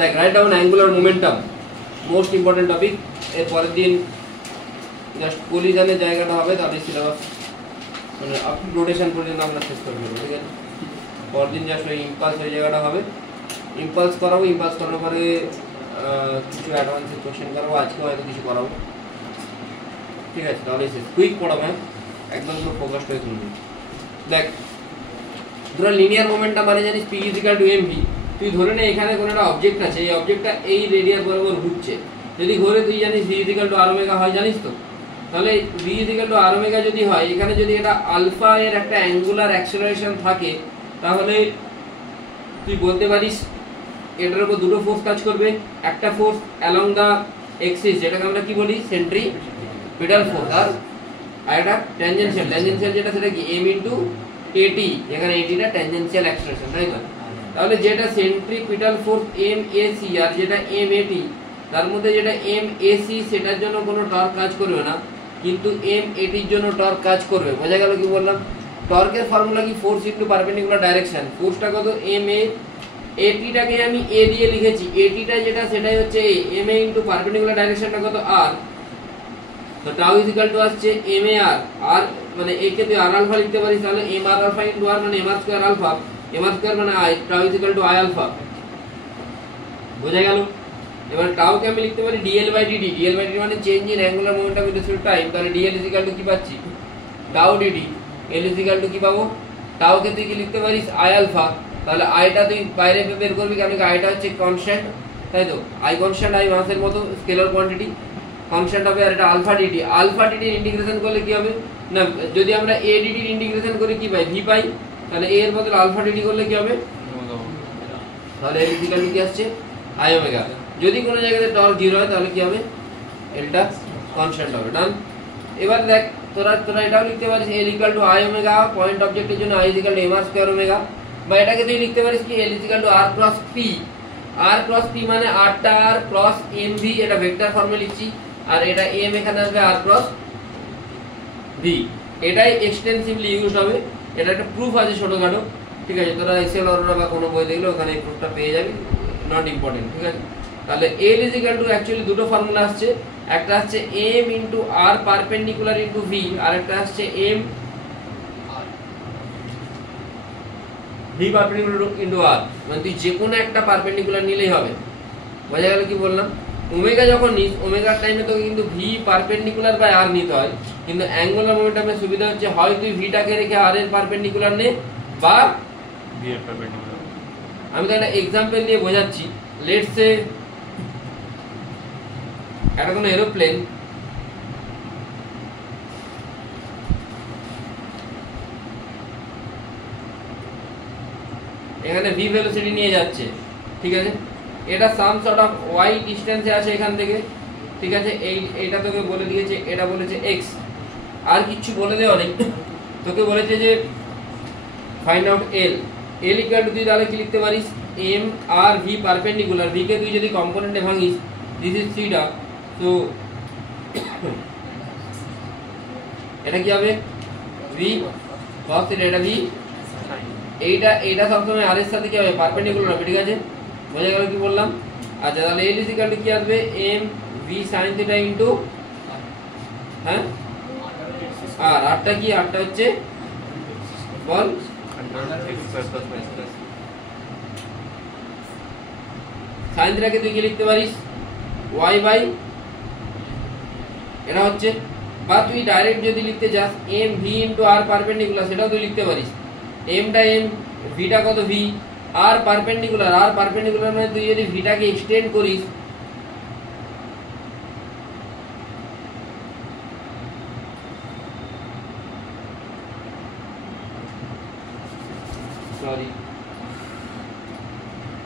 দেখ write down angular momentum, most important topic. এর পরের দিন জাস্ট কলিশনের জায়গাটা হবে, তাহলে সিলেবাস মানে আপনি রোটেশন পর্যন্ত আমরা শেষ করে দেবো, ঠিক আছে। পরের দিন জাস্ট ওই ইম্পালস ওই জায়গাটা হবে, ইম্পালস করাবো। ইম্পালস করার পরে কিছু অ্যাডভান্সের কোশ্চেন করাবো, আজকে হয়তো কিছু করাবো, ঠিক আছে। তাহলে শেষ, কুইক পড়াবো, হ্যাঁ একদম পুরো ফোকাসড হয়ে শুনবি। দেখ ধরো লিনিয়ার মোমেন্টাম মানে জানিস p equal to m v. তুই ধরে নে এখানে কোনো একটা অবজেক্ট আছে, এই অবজেক্টটা এই রেডিয়াস বরাবর ঘুরছে। যদি ঘুরে তুই জানিস ভি ইজিক্যাল টু আর ওমেগা হয়, জানিস তো। তাহলে ভি ইজিক্যাল টু আর ওমেগা যদি হয়, এখানে যদি এটা আলফা এর একটা অ্যাঙ্গুলার অ্যাক্সেলারেশন থাকে, তাহলে তুই বলতে পারিস এটার উপর দুটো ফোর্স কাজ করবে। একটা ফোর্স অ্যালং দা এক্সিস, যেটাকে আমরা কি বলি সেন্ট্রিপিটাল ফোর্স, আর একটা ট্যানজেনশিয়াল। ট্যানজেনশিয়াল যেটা সেটা কি এম ইন্টু এটি, এখানে এটিটা ট্যানজেনশিয়াল অ্যাক্সেলারেশন, তাই তো। তাহলে যেটা সেন্ট্রিপিটাল ফোর্স এম এসি আর যেটা এম এটি, তার মধ্যে যেটা এম এসি সেটার জন্য কোনো টর্ক কাজ করবে না, কিন্তু এম এটির জন্য টর্ক কাজ করবে। বোঝা গেল কি বললাম? টর্কের ফর্মুলা কি ফোর্স ইন্টু পারপেন্ডিকুলার ডাইরেকশন। ফোর্সটা কত এম এ, এটিটাকে আমি এ দিয়ে লিখেছি, এটিটা যেটা সেটাই হচ্ছে A, M A into perpendicular ডাইরেকশনটা কত আর। তো টাউ ইজিক্যাল টু আসছে এম এ আর, আর মানে এ কে তুই আর আলফা লিখতে পারিস, তাহলে M R alpha into R মানে M R square alpha, M R square মানে I, tau is equal to I alpha. বোঝা গেল? এবার টাউকে আমি লিখতে পারি DL by DD. DL by DD মানে change in angular momentum with respect to time. তাহলে ডিএল ইজিক্যাল টু কি পাচ্ছি টাউ ডিডি, এল ইজিক্যাল টু কি পাবো টাউকে তুই কি লিখতে পারিস আই আলফা। তাহলে আইটা তুই বাইরে বের করবি, কারণ আইটা হচ্ছে কনস্ট্যান্ট, তাই তো। আই কনস্ট্যান্ট, আই মাসের মতো স্কেলার কোয়ান্টিটি, কনস্ট্যান্ট হবে। আর এটা আলফা ডিডি, আলফা ডিডির ইন্টিগ্রেশন করলে কি হবে না, যদি আমরা এ ডিডির ইন্টিগ্রেশন করি কি পাই ভি পাই, তাহলে এ এর বদলে আলফা ডিডি করলে কি হবে, তাহলে এল ইজিক্যাল টু কি আসছে আই ওমেগা। যদি কোনো জায়গাতে টর্ক জিরো হয় তাহলে কি হবে, এলটা কনস্ট্যান্ট হবে। ডান। এবার দেখ তোরা এটাও লিখতে পারিস L equal to I omega, point অবজেক্টের জন্য I equal to M R square omega. বা এটাকে তুই লিখতে পারিস কি L equal to R cross P. R cross P মানে আরটা আর ক্রস এম ভি, এটা ভেক্টর ফর্মে লিখছি, আর এটা এম এখানে আসবে আর ক্রস ভি। এটাই এক্সটেন্সিভলি ইউজ হবে। এটা একটা প্রুফ আছে ছোটখাটো, ঠিক আছে। তোরা এক্সেল অরোরা বা কোনো বই দেখলে ওখানে এই প্রুফটা পেয়ে যাবি, নট ইম্পর্টেন্ট, ঠিক আছে। তাহলে L is equal to actually দুটো ফর্মুলা আসছে, একটা আসছে M into R perpendicular into V, আর একটা আসছে M V perpendicular into R. মানে তুই যে কোনো একটা পারপেন্ডিকুলার নিলেই হবে। বোঝা গেল কি বললাম? ওমেগা যখন নিস, ওমেগার টাইমে তোকে কিন্তু ভি পারপেন্ডিকুলার বাই আর নিতে হয়, কিন্তু অ্যাঙ্গুলার মোমেন্টামের সুবিধা হচ্ছে হয় তুই ভিটাকে রেখে আর এর পারপেন্ডিকুলার নে, বা ভি এর পারপেন্ডিকুলার। আমি তো একটা এক্সাম্পল দিয়ে বোঝাচ্ছি। লেটস সে একটা কোনো এরোপ্লেন, এখানে ভি ভেলোসিটি নিয়ে যাচ্ছে, ঠিক আছে। এটা সাম সর্ট অফ ওয়াই ডিস্টেন্সে আছে এখান থেকে, ঠিক আছে। এইটা তোকে বলে দিয়েছে, এটা বলেছে এক্স, আর কিছু বলে দেওয়া নেই। তোকে বলেছে যে ফাইন্ড আউট এল। এল ইকুয়াল টু তুই তাহলে কি লিখতে পারিস M R V perpendicular. V K তুই যদি কম্পোনেন্টে ভাঙিস, দিস ইজ থিটা, তো এটা কি হবে ভি cos থিটা, এটা ভি, এইটা সবসময় আর এর সাথে কি হবে পারপেন্ডিকুলার হবে, ঠিক আছে। বোঝা গেল কি বললাম? আচ্ছা তাহলে এল ইজ ইকুয়াল টু কি আসবে m v sin theta into, হ্যাঁ, আর আরটা কি, আরটা হচ্ছে বল sin থিটাকে তুই কি লিখতে পারিস y বাই, এটা হচ্ছে। বা তুই ডাইরেক্ট যদি লিখতে চাস m v into r perpendicular, সেটাও তুই লিখতে পারিস। এমটা এম, ভিটা কত v, r perpendicular, r perpendicular মানে তুই যদি ভিটাকে এক্সটেন্ড করিস, সরি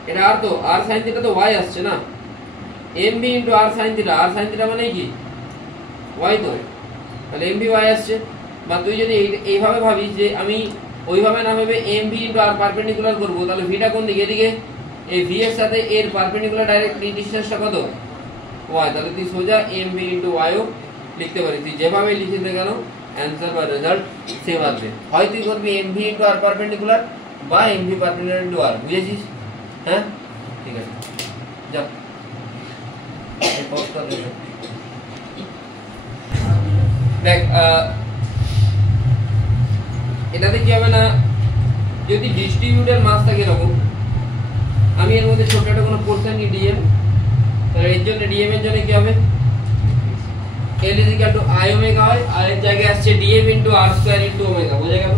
এটা আর, তো আর sin থিটা তো y আসছে না, এম ভি ইনটু আর sin থিটা, আর sin থিটা মানে কি y, তো তাহলে এম ভি y আসছে। বা তুই যদি এইভাবে ভাবিস যে আমি ওইভাবে না ভেবে m v into r perpendicular করবো, তাহলে ভিটা কোন দিকে, এদিকে, এই ভি এর সাথে এর পারপেন্ডিকুলার ডাইরেক্ট ডিসটেন্সটা কত y, তাহলে তুই সোজা এম ভি ইনটু y ও লিখতে পারিস। তুই যেভাবে লিখিস না কেন অ্যান্সার বা রেজাল্ট সেম আসবে। হয় তুই করবি m v into r perpendicular বা m V perpendicular into r, বুঝেছিস? হ্যাঁ ঠিক আছে। যা এই পথটা দেখ এটাতে কি হবে না, যদি ডিস্ট্রিবিউটেড মাস থাকে এরকম, আমি এর মধ্যে ছোট একটা কোনো পোর্শন নিই ডিএম, তাহলে এর জন্য ডিএম এর জন্য কি হবে, L is equal to I omega হয়, আর এর জায়গায় আসছে dm into r square into omega, বোঝা গেল?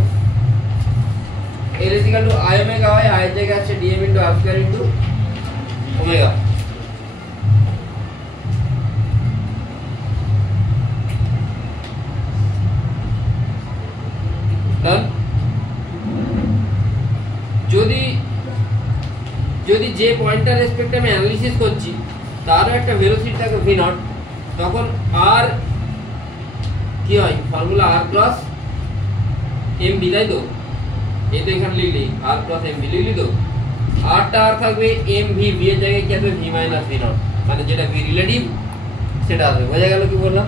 L is equal to I omega হয়, আর এর জায়গায় আসছে dm into r square into omega। Done? যদি যে পয়েন্টার রেসপেক্টে আমি অ্যানালিসিস করছি তারও একটা ভেলোসিটি থাকে v নট, তখন r কি হয়, ফর্মুলা r প্লাস mv, তাই তো? এই তো এখানে লিখলি r প্লাস mv লিখলি তো, r টা আর থাকবে mv, v এর জায়গায় কি আসবে v মাইনাস v নট, মানে যেটা v রিলেটিভ সেটা আসবে। বোঝা গেল কি বললাম?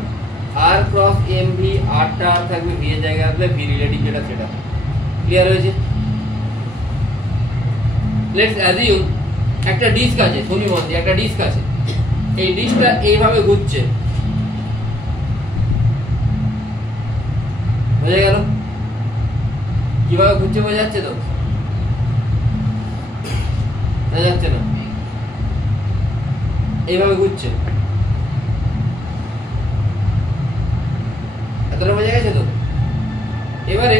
r ক্রস mv, r টা আর থাকবে v এর জায়গায় আসবে v রিলেটিভ যেটা সেটা। ক্লিয়ার হয়েছে? লেটস অ্যাজিউম একটা ডিস্ক আছে, শনি মন্দি একটা ডিস্ক আছে, এই ডিস্কটা এইভাবে ঘুরছে, বোঝা গেল? কিভাবে ঘুরছে বোঝা যাচ্ছে তো? বোঝা যাচ্ছে না? এইভাবে ঘুরছে, এতটা বোঝা গেছে তো? এবারে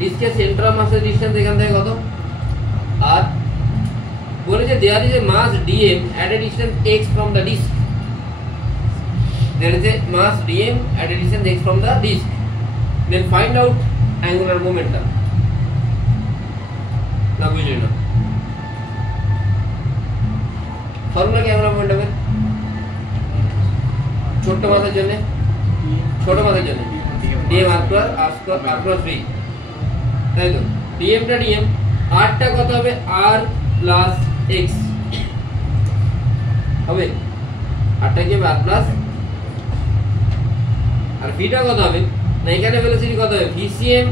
ডিস্কের সেন্টার অফ মাসের ডিসটেন্স এখান থেকে কত, আর বলেছে there is a mass dm at a distance x from the disk, there is a mass dm at a distance x from the disk, then find out angular momentum। না বুঝলি না? Formula কি angular momentum এর? ছোট মাসের জন্য, ছোট মাসের জন্য dm r plus r plus v, তাই তো? dm টা dm, r টা কত হবে, r plus x হবে, r টা কি হবে r plus, আর v টা কত হবে না, এখানে ভেলোসিটি কত হবে, vcm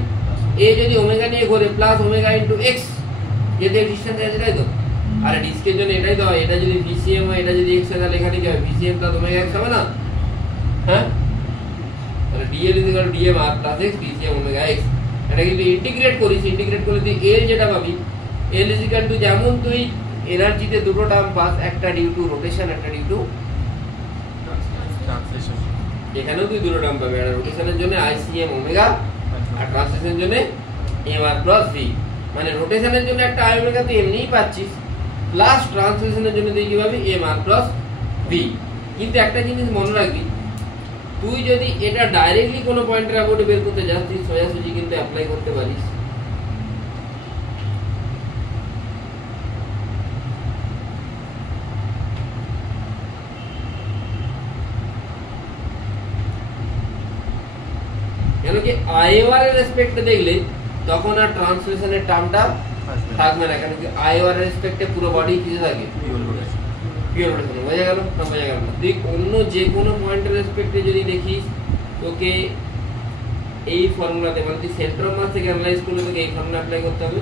a যদি ওমেগা নিয়ে ঘোরে প্লাস ওমেগা ইনটু x, যেতে ডিসটেন্স আছে, তাই তো? আর ডিস্কের জন্য এটাই তো হয়, এটা যদি vcm হয়, এটা যদি x হয়, তাহলে এখানে কি হবে, vcm প্লাস ওমেগা x হবে না? হ্যাঁ, তাহলে dl is equal to dm r plus x vcm omega x। এটা কিন্তু ইন্টিগ্রেট করিস, ইন্টিগ্রেট করলে তুই l যেটা পাবি, l is equal to যেমন তুই এনার্জিতে দুটো টার্ম পাস, একটা ডিউ টু রোটেশন, একটা ডিউ টু ট্রান্সলেশন, এখানেও তুই দুটো টার্ম পাবি, একটা রোটেশনের জন্য ICM ওমেগা আর ট্রান্সলেশনের জন্য mr প্লাস v, মানে রোটেশনের জন্য একটা i ওমেগা তুই এমনিই পাচ্ছিস, প্লাস ট্রান্সলেশনের জন্য তুই কি পাবি mr প্লাস v। কিন্তু একটা জিনিস মনে রাখবি, তুই যদি এটা ডাইরেক্টলি কোনো পয়েন্টের অ্যাবাউটে বের করতে যাস, তুই সোজাসুজি কিন্তু অ্যাপ্লাই করতে পারিস। কেন কি আইওআর এর রেসপেক্টে দেখলে তখন আর ট্রান্সলেশনের টার্মটা থাকবে না, কেন কি আইওআর এর রেসপেক্টে পুরো বডি কিসে থাকে, পিওর রোটেশন। বোঝা গেল না? বোঝা গেল না? তুই অন্য যে কোনো পয়েন্টের রেসপেক্টে যদি দেখিস, তোকে এই ফর্মুলাতে, মানে তুই সেন্টার অফ মাস থেকে অ্যানালাইজ করলে তোকে এই ফর্মুলা অ্যাপ্লাই করতে হবে।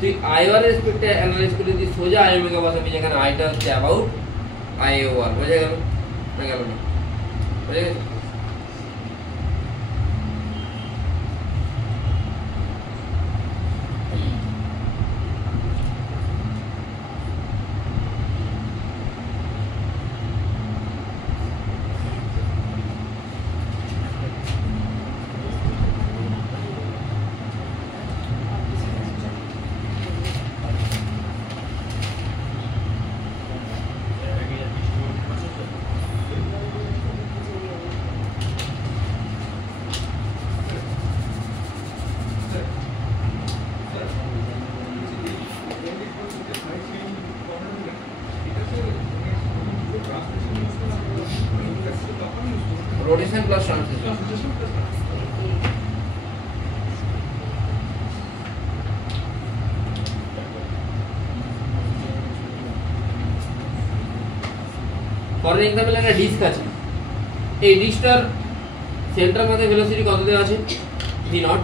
তুই আইওআর এর রেসপেক্টে অ্যানালাইজ করলে তুই সোজা আই ওমেগা বসাবি, যেখানে আইটা হচ্ছে অ্যাবাউট আইওআর। বোঝা গেল? বোঝা গেল না? বোঝা গেছে? Rotation plus translation. For example, একটা ডিস্ক আছে, এই ডিস্কটার সেন্টার মধ্যে ভেলোসিটি কত দেওয়া আছে, v নট,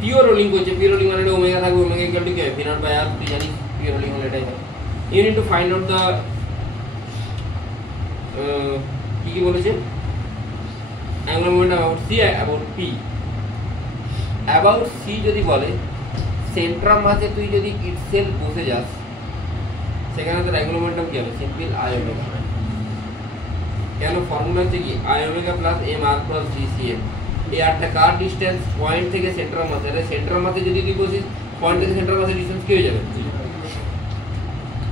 পিওর রোলিং করছে, পিওর রোলিং মানে ওমেগা থাকবে, ওমেগা ইকুয়াল টু কি হবে, v নট বাই r, তুই জানিস পিওর রোলিং হলে এটাই হয়। You need to find out the কি বলেছে angular momentum about C about P. About C যদি বলে সেন্ট্রাম মাসে তুই যদি ইটসেলফ বসে যাস সেখানে তোর অ্যাঙ্গুলার মোমেন্টাম কি হবে? Simple I omega. কেন? ফর্মুলা হচ্ছে কি I omega plus M R cross D C M. এই আরটা কার ডিস্টেন্স পয়েন্ট থেকে সেন্ট্রাম মাসে। তাহলে সেন্ট্রাম মাসে যদি তুই বসিস পয়েন্ট থেকে সেন্ট্রাম মাসে ডিস্টেন্স কি হয়ে যাবে?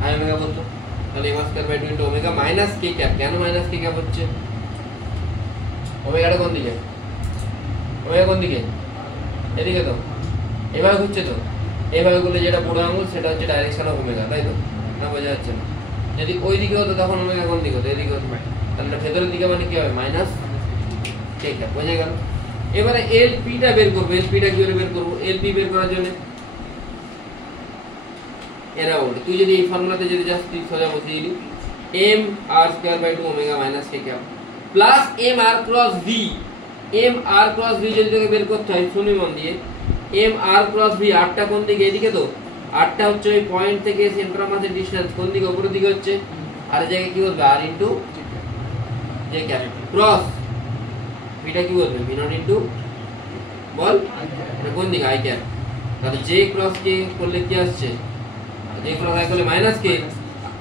আই ওমেগা বলতো। তাহলে M R square by 2 into omega minus K cap. কেন মাইনাস কে ক্যাপ হচ্ছে? ওমেগাটা কোন দিকে? ওমেগা কোন দিকে? এদিকে তো। এভাবে ঘুরছে তো। এইভাবে করলে যেটা বুড়ো আঙুল সেটা হচ্ছে ডাইরেকশন অফ ওমেগা, তাই তো? না বোঝা যাচ্ছে না? যদি ওই দিকে হতো তখন ওমেগা কোন দিকে হতো? এদিকে হতো। তাহলে ভেতরের দিকে মানে কি হবে? Minus K cap. বোঝা গেল? এবারে এলপিটা বের করবো। এলপিটা কি করে বের করবো? এলপি বের করার জন্য অ্যারাউন্ড তুই যদি এই ফর্মুলাতে যদি জাস্ট তুই সোজা বসিয়ে দিলি M R square by 2 omega minus K cap plus M R cross V. M R cross V যদি তোকে বের করতে হয় শুনি মন দিয়ে, এম আর ক্রস ভি আরটা কোন দিকে? এদিকে তো। আরটা হচ্ছে ওই পয়েন্ট থেকে সেন্ট্রাম মাসের ডিসটেন্স কোন দিকে? উপরের দিকে হচ্ছে। আর এই জায়গায় কি বলবে? R into J cap cross ভিটা কি বলবে? ভি নট ইনটু বল এটা কোন দিকে? I cap. তাহলে জে ক্রস কে করলে কি আসছে? জে ক্রস আই করলে minus K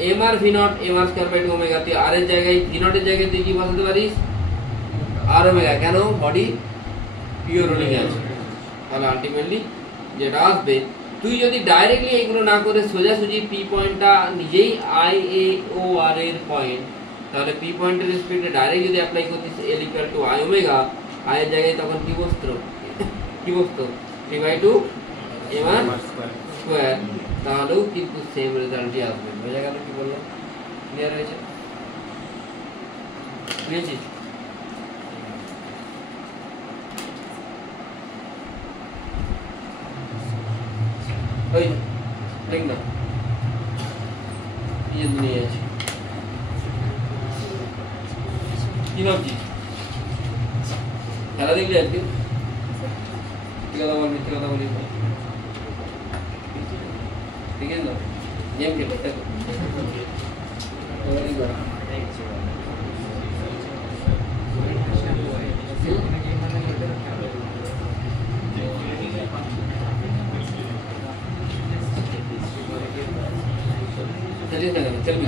M R V not M R square by 2 omega. তুই আর এর জায়গায় ভি নট এর জায়গায় তুই কি বসাতে পারিস? আর ওমেগা। কেন? বডি পিওর রোলিং এ আছে। তাহলে আলটিমেটলি যেটা আসবে তুই যদি ডাইরেক্টলি এগুলো না করে সোজাসুজি পি পয়েন্টটা নিজেই আই এ ও আর এর পয়েন্ট, তাহলে পি পয়েন্টের রেসপেক্টে ডাইরেক্ট যদি অ্যাপ্লাই করতিস L equal to I omega, I এর জায়গায় তখন কি বসতো? কি বসতো? 3/2 এম আর স্কয়ার। তাহলেও কিন্তু সেম রেজাল্টই আসবে। বোঝা গেল কি বললো? ক্লিয়ার হয়েছে? বুঝেছিস? ওই দেখ না নিয়ে আছে কি ভাবছিস? খেলা দেখলি আজকে? মিথ্যে কথা বল, মিথ্যে কথা বলি ঠিক আছে না? গেম খেলে দেখো चलिए ना चल भी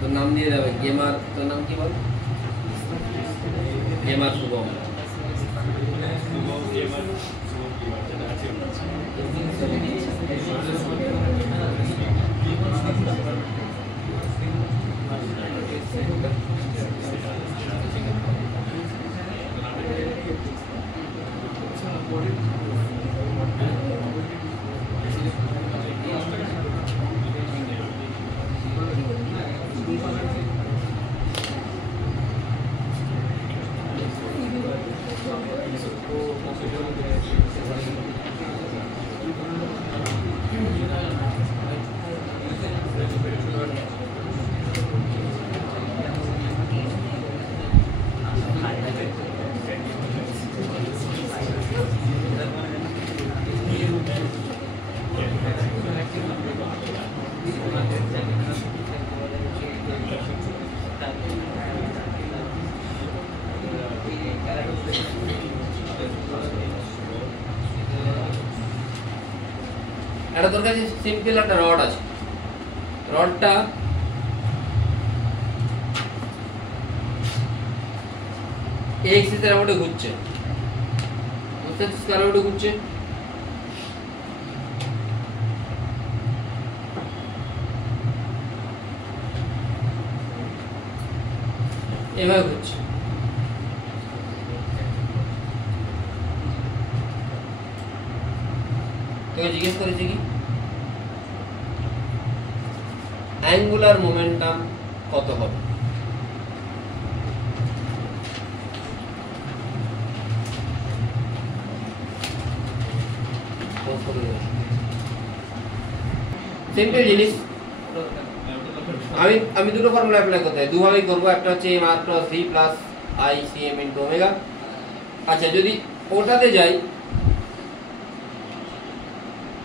तो नाम दिए जाए गेमार तो नाम की बात गेमार शुभम এটা তোর কাছে সিম্পল একটা রড আছে, রডটা এক্স এর উপরে ঘুরছে, বুঝতে পারছিস? কার উপরে ঘুরছে? এভাবে ঘুরছে। তোকে জিজ্ঞেস করেছে কি অ্যাঙ্গুলার মোমেন্টাম কত হবে? সিম্পল জিনিস। আমি দুটো ফর্মুলা অ্যাপ্লাই করতে হয়, দুভাবেই করবো। একটা হচ্ছে M R cross V plus I C M into omega. আচ্ছা যদি ওটাতে যাই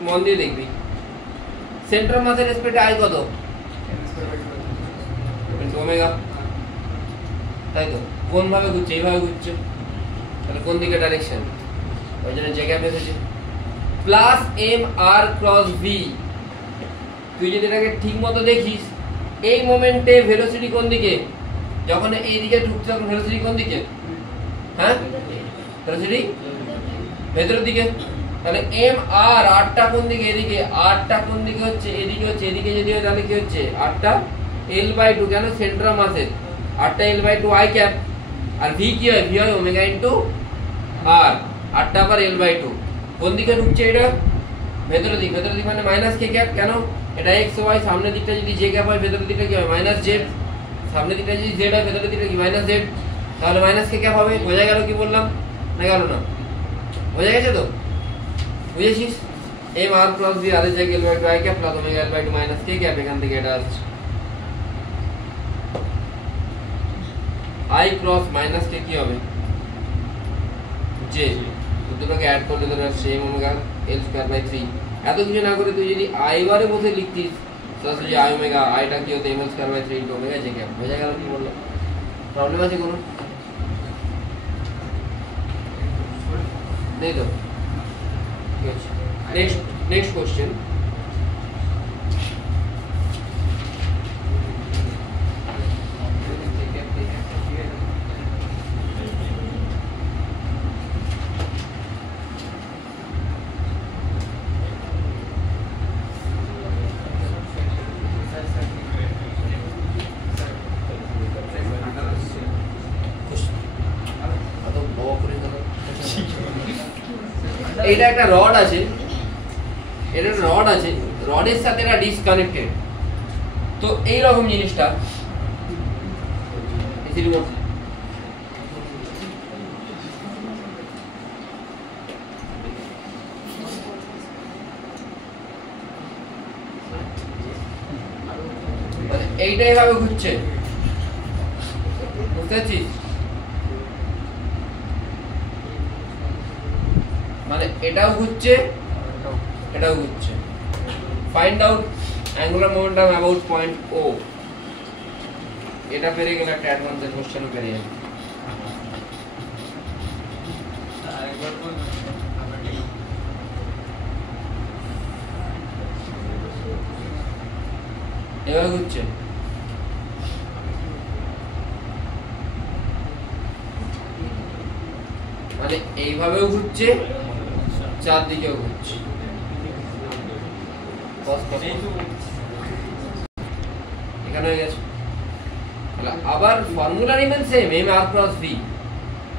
মন দিয়ে দেখবি সেন্টার মাসের রেসপেক্টে আই কত ওমেগা, তাই তো? কোন ভাবে ঘুরছে? এইভাবে ঘুরছে, তাহলে কোন দিকে ডাইরেকশন? ওই জন্য যে গ্যাপ এসেছে plus M R cross V. তুই যদি এটাকে ঠিক মতো দেখিস, এই মোমেন্টে ভেলোসিটি কোন দিকে? যখন এই দিকে ঢুকছে তখন ভেলোসিটি কোন দিকে? হ্যাঁ, ভেলোসিটি ভেতরের দিকে। তাহলে এম আর আরটা কোন দিকে? এদিকে। আরটা কোন দিকে হচ্ছে? এদিকে হচ্ছে। এদিকে যদি হয় তাহলে কি হচ্ছে? আরটা এল বাই টু, কেন? সেন্ট্রাম আছে, আরটা L by two I cap. আর ভি কি হয়? ভি হয় ওমেগা ইন্টু আর, আরটা আবার এল বাই টু। কোন দিকে ঢুকছে এটা? ভেতরের দিক। ভেতরের দিক মানে মাইনাস কে ক্যাপ, কেন? এটা এক্স ওয়াই, সামনের দিকটা যদি জে ক্যাপ হয় ভেতরের দিকটা কি হয়? Minus Z. সামনের দিকটা যদি জেড হয় ভেতরের দিকটা কি? Minus Z. তাহলে মাইনাস কে ক্যাপ হবে। বোঝা গেল কি বললাম না গেল না? বোঝা গেছে তো? বুঝেছিস? M R plus V, R এর জায়গায় L by two I cap plus omega L by two minus K cap. এখান থেকে এটা আসছে আই ক্রস মাইনাস কে কি হবে? জে। দুটোকে অ্যাড করলে তোর আসছে M omega L square by 3। এত কিছু না করে তুই যদি আই বারে বসে লিখতিস তাহলে যে আই ওমেগা, আইটা কি হতো? M L square by 3 into omega J cap. বোঝা গেল কি বললাম? প্রবলেম আছে কোনো? নেই তো? ঠিক আছে, নেক্সট কোশ্চেন। এটা একটা রড আছে, এটা একটা রড আছে, রডের সাথে এটা ডিসকানেক্টেড। তো এই রকম জিনিসটা এইটা এইভাবে ঘুরছে, বুঝতে পারছিস? মানে এটাও ঘুরছে, এটাও ঘুরছে। Find out angular momentum about point O. এটা পেরে গেলে একটা অ্যাডভান্সের কোশ্চেনও পেরে যাবে। এভাবে ঘুরছে, মানে এইভাবেও ঘুরছে, চারদিকেও ঘুরছে। এখানে হয়ে গেছে। আবার formula remain same, M R cross V.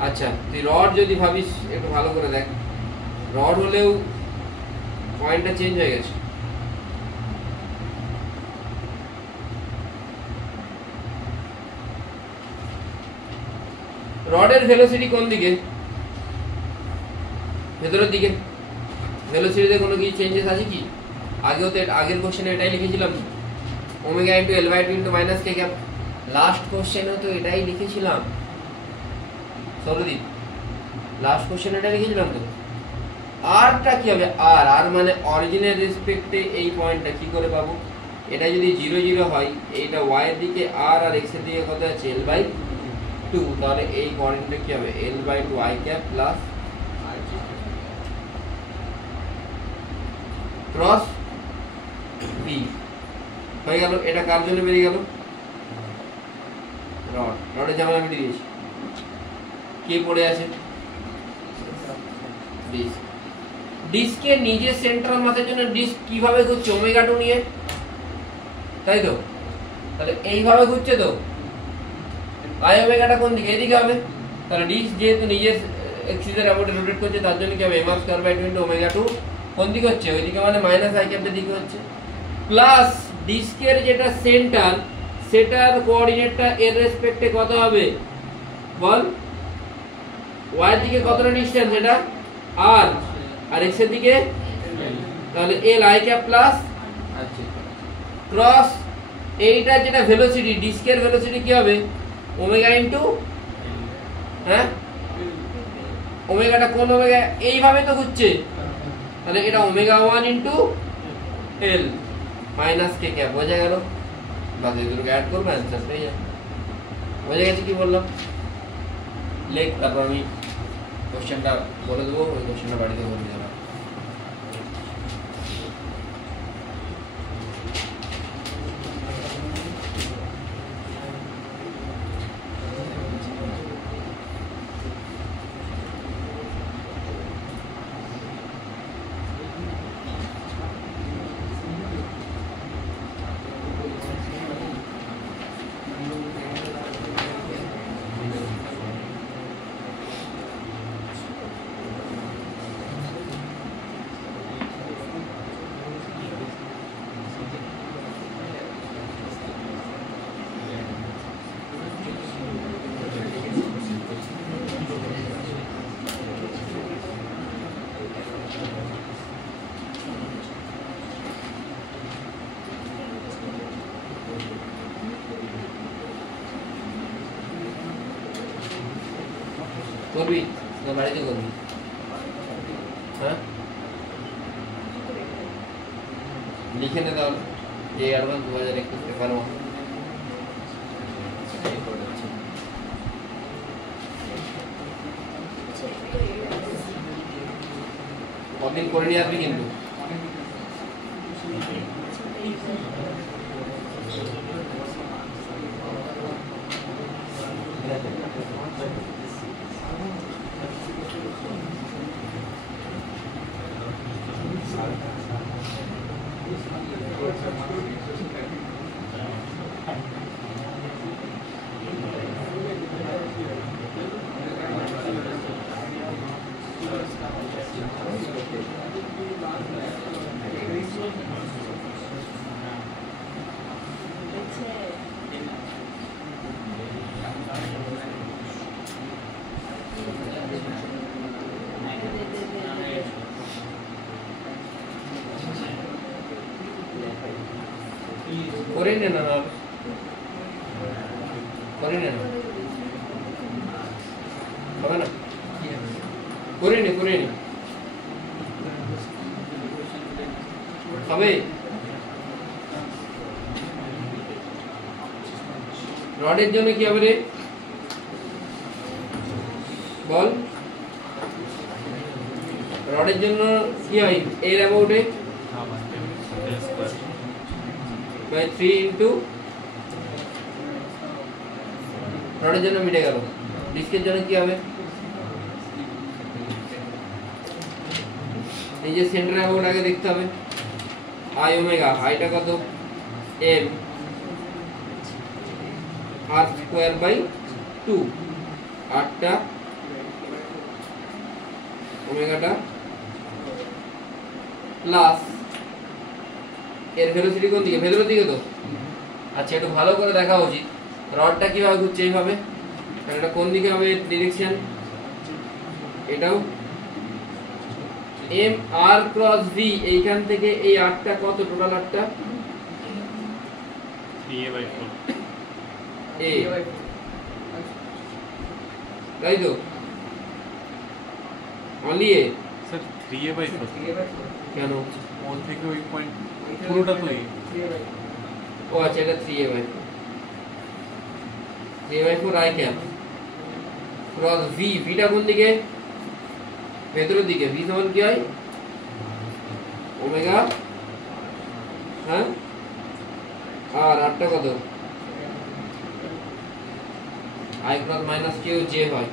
আচ্ছা, তুই রড যদি ভাবিস, একটু ভালো করে দেখ, রড হলেও পয়েন্টটা চেঞ্জ হয়ে গেছে। রডের ভেলোসিটি কোন দিকে? ভেতরের দিকে। ভেলোসিটিতে কোনো কি চেঞ্জেস আছে কি? আগেও তো আগের কোশ্চেনে এটাই লিখেছিলাম, omega into L by two into minus K cap. Last কোশ্চেনে তো এটাই লিখেছিলাম সরদীপ, লাস্ট কোশ্চেনে এটা লিখেছিলাম তো। আরটা কি হবে? আর আর মানে অরিজিনের রেসপেক্টে এই পয়েন্টটা কি করে পাবো? এটা যদি 0 0 হয়, এইটা ওয়াই এর দিকে আর আর এক্স এর দিকে কত আছে? L by two. তাহলে এই কোঅর্ডিনেটটা কি হবে? L by two I cap plus cross B হয়ে গেল। এটা কার জন্য বেরিয়ে গেল? রড। রডের জামা আমি দিয়েছি, কে পড়ে আছে? ডিস্ক। ডিস্কের নিজের সেন্ট্রাল মাসের জন্য ডিস্ক কিভাবে ঘুরছে? ওমেগা টু নিয়ে, তাই তো? তাহলে এইভাবে ঘুরছে তো, আই ওমেগাটা কোন দিকে? এদিকে হবে। তাহলে ডিস্ক যেহেতু নিজের এক্সিসের অ্যাবাউটে রোটেট করছে, তার জন্য কি হবে? M R square by 2 into omega two. কোন দিকে হচ্ছে? ওইদিকে, মানে মাইনাস আই ক্যাপের দিকে হচ্ছে। প্লাস ডিস্কের যেটা সেন্টার, সেটার কোঅর্ডিনেটটা এর রেসপেক্টে কত হবে বল? ওয়াই এর দিকে কতটা ডিসটেন্স? এটা আর, আর এক্স এর দিকে তাহলে L I cap plus cross. এইটা যেটা ভেলোসিটি, ডিস্কের ভেলোসিটি কি হবে? ওমেগা ইনটু, হ্যাঁ ওমেগাটা কোন ওমেগা? এইভাবে তো ঘুরছে, তাহলে এটা omega 1 into L minus K cap বোঝা গেল। বাস এই দুটোকে অ্যাড করবো, অ্যান্সার পেয়ে যাবে। বোঝা গেছে কি বললাম? লেখ, তারপর আমি কোশ্চেনটা বলে দেবো, ওই কোশ্চেনটা বাড়িতে বলে দেবো। করবি না বাড়িতে করবি? হ্যাঁ লিখে নে তাহলে, যে অ্যাডভান্স 2021 পেপার 1 কদিন করে নিয়ে আসবি কিন্তু। করে নে না, করে নে না, হবে না, করে নে, করে নে, হবে। রডের জন্য কি হবে রে বল? রডের জন্য কি হয়? এর অ্যাবাউটে by 3 into রডের জন্য মিটে গেল। ডিস্কের জন্য কি হবে? এই যে সেন্টার অ্যাবাউট আগে দেখতে হবে, আই ওমেগা, আইটা কত? এম আর স্কয়ার বাই 2, 8টা ওমেগাটা প্লাস এর ভেলোসিটি কোন দিকে? ভেতরের দিকে তো। আচ্ছা একটু ভালো করে দেখা উচিত, রডটা কিভাবে ঘুরছে? এইভাবে। এটা কোন দিকে হবে ডিরেকশন? এটাও এম আর ক্রস ভি, এইখান থেকে এই 8টা কত? টোটাল 8টা 3a/4 এ, তাই তো? অনলি এ স্যার 3a/4 কেন? ওর থেকে ওই পয়েন্ট পুরোটা তো এই। ও আচ্ছা, এটা 3a/4, 3a/4 I cap cross V, ভিটা কোন দিকে? ভেতরের দিকে। ভি সমান কি হয়? ওমেগা, হ্যাঁ, আর 8টা কত? I cross minus Q J হয়,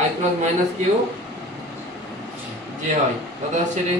I cross minus Q J হয়। কত আসছে রে?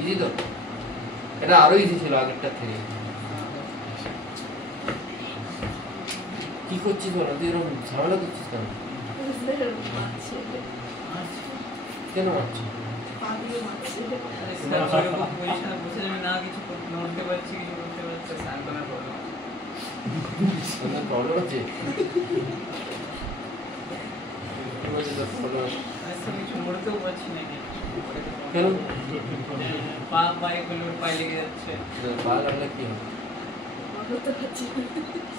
ইজি তো, এটা আরো ইজি ছিল আগেরটার থেকে। কি করছিস বলো, তুই এরকম ঝামেলা করছিস কেন? কেন মারছিস? প্রবলেম হচ্ছে? কেন পা লেগে যাচ্ছে পা লাগলে কি হবে?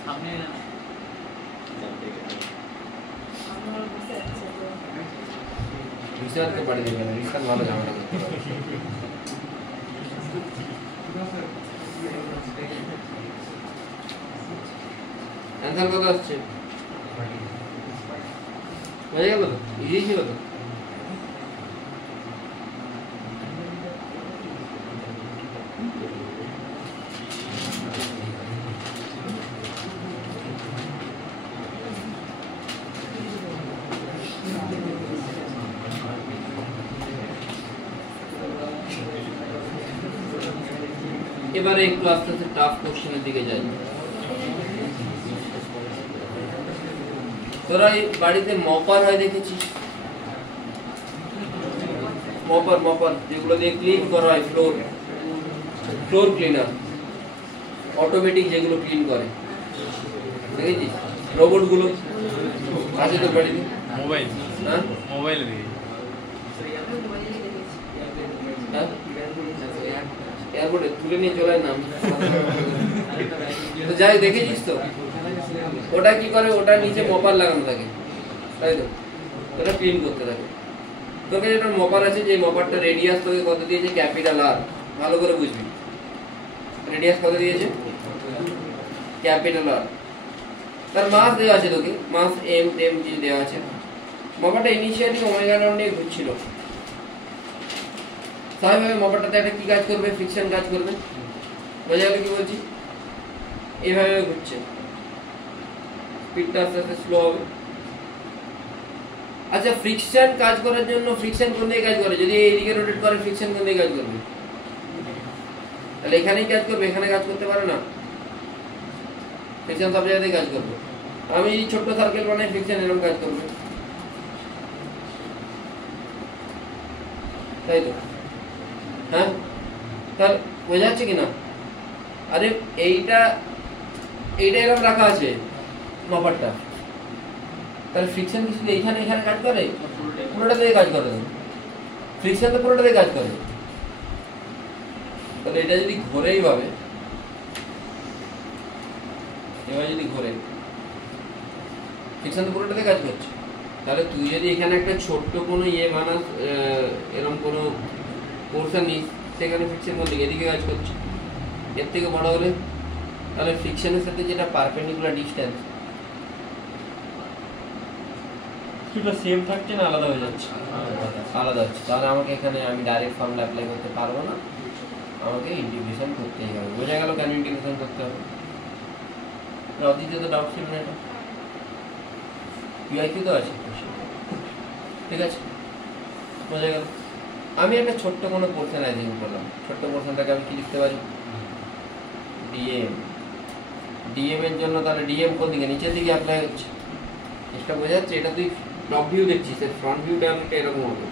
সামনে রিসার্চকে বাড়ি দেবে না, রিসার্চ ভালো ঝামেলা করতে পারে। অ্যান্সার কত আসছে? হয়ে গেল তো, ইজি ছিল তো। এবারে একটু আস্তে আস্তে টাফ কোশ্চেনের দিকে যাই। তোরা এই বাড়িতে মপার হয় দেখেছিস? মপার যেগুলো দিয়ে ক্লিন করা হয়, ফ্লোর ক্লিনার, অটোমেটিক যেগুলো ক্লিন করে দেখেছিস? রোবট গুলো আছে তো বাড়িতে? মোবাইল, হ্যাঁ মোবাইলে দেখি। হ্যাঁ এয়ারপোর্টে তুলে নিয়ে চলে না, তো যাই দেখেছিস তো? ওটা কি করে, ওটার নিচে মপার লাগানো থাকে, তাই তো? ওটা ক্লিন করতে থাকে। তোকে যেটা মপার আছে, যে মপারটা রেডিয়াস তোকে কত দিয়েছে? ক্যাপিটাল আর, ভালো করে বুঝবি। রেডিয়াস কত দিয়েছে? Capital R. তার মাস দেওয়া আছে তোকে, মাস এম টেম জি দেওয়া আছে। মপারটা ইনিশিয়ালি ওমেগা নট নিয়ে ঘুরছিল। স্বাভাবিকভাবে মপারটাতে একটা কি কাজ করবে? ফ্রিকশন কাজ করবে। বোঝা গেল কি বলছি? এইভাবে ঘুরছে, স্পিডটা আস্তে আস্তে স্লো হবে। আচ্ছা, ফ্রিকশন কাজ করার জন্য ফ্রিকশন কোন দিকে কাজ করে? যদি এইদিকে রোটেট করে, ফ্রিকশন কোন দিকে কাজ করবে? তাহলে এখানেই কাজ করবে, এখানে কাজ করতে পারে না। ফ্রিকশন সব জায়গাতেই কাজ করবে। আমি ছোট্ট সার্কেল বানাই, ফ্রিকশন এরকম কাজ করবে, তাই তো? হ্যাঁ, তাহলে বোঝা যাচ্ছে কিনা? আরে এইটা এরকম রাখা আছে মপারটা, তাহলে ফ্রিকশন কি শুধু এইখানে এখানে কাজ করে? পুরোটা দিয়ে কাজ করে। ফ্রিকশন তো পুরোটা দিয়ে কাজ করে। তাহলে এটা যদি ঘোরেই ভাবে, এবার যদি ঘোরে, ফ্রিকশন তো পুরোটাতে কাজ করছে। তাহলে তুই যদি এখানে একটা ছোট্ট কোনো বানাস, এরকম কোনো পোর্শন নিস, সেখানে ফ্রিকশন কোন দিকে? এদিকে কাজ করছে। এর থেকে বড় হলে তাহলে ফ্রিকশনের সাথে যেটা পারপেন্ডিকুলার ডিসটেন্স, সেটা সেম থাকছে না আলাদা হয়ে যাচ্ছে? আলাদা হচ্ছে। তাহলে আমাকে এখানে আমি ডাইরেক্ট ফর্মুলা অ্যাপ্লাই করতে পারবো না, আমাকে ইন্টিগ্রেশন করতেই হবে। বোঝা গেল কেন ইন্টিগ্রেশন করতে হবে? অদ্বিতীয় তো ডাউট ছিল না, এটা পিআইকিউ তো আছে, ঠিক আছে? বোঝা গেল। আমি একটা ছোট্ট কোনো পোর্শন আইডেন্টিফাই করলাম। ছোট্ট পোর্শনটাকে আমি কি লিখতে পারি? ডিএম। ডিএম এর জন্য তাহলে ডিএম কোন দিকে? নিচের দিকে অ্যাপ্লাই হচ্ছে। এটা বোঝা যাচ্ছে? এটা তুই টপ ভিউ দেখছিস, ফ্রন্ট ভিউটা অনেকটা এরকম হবে।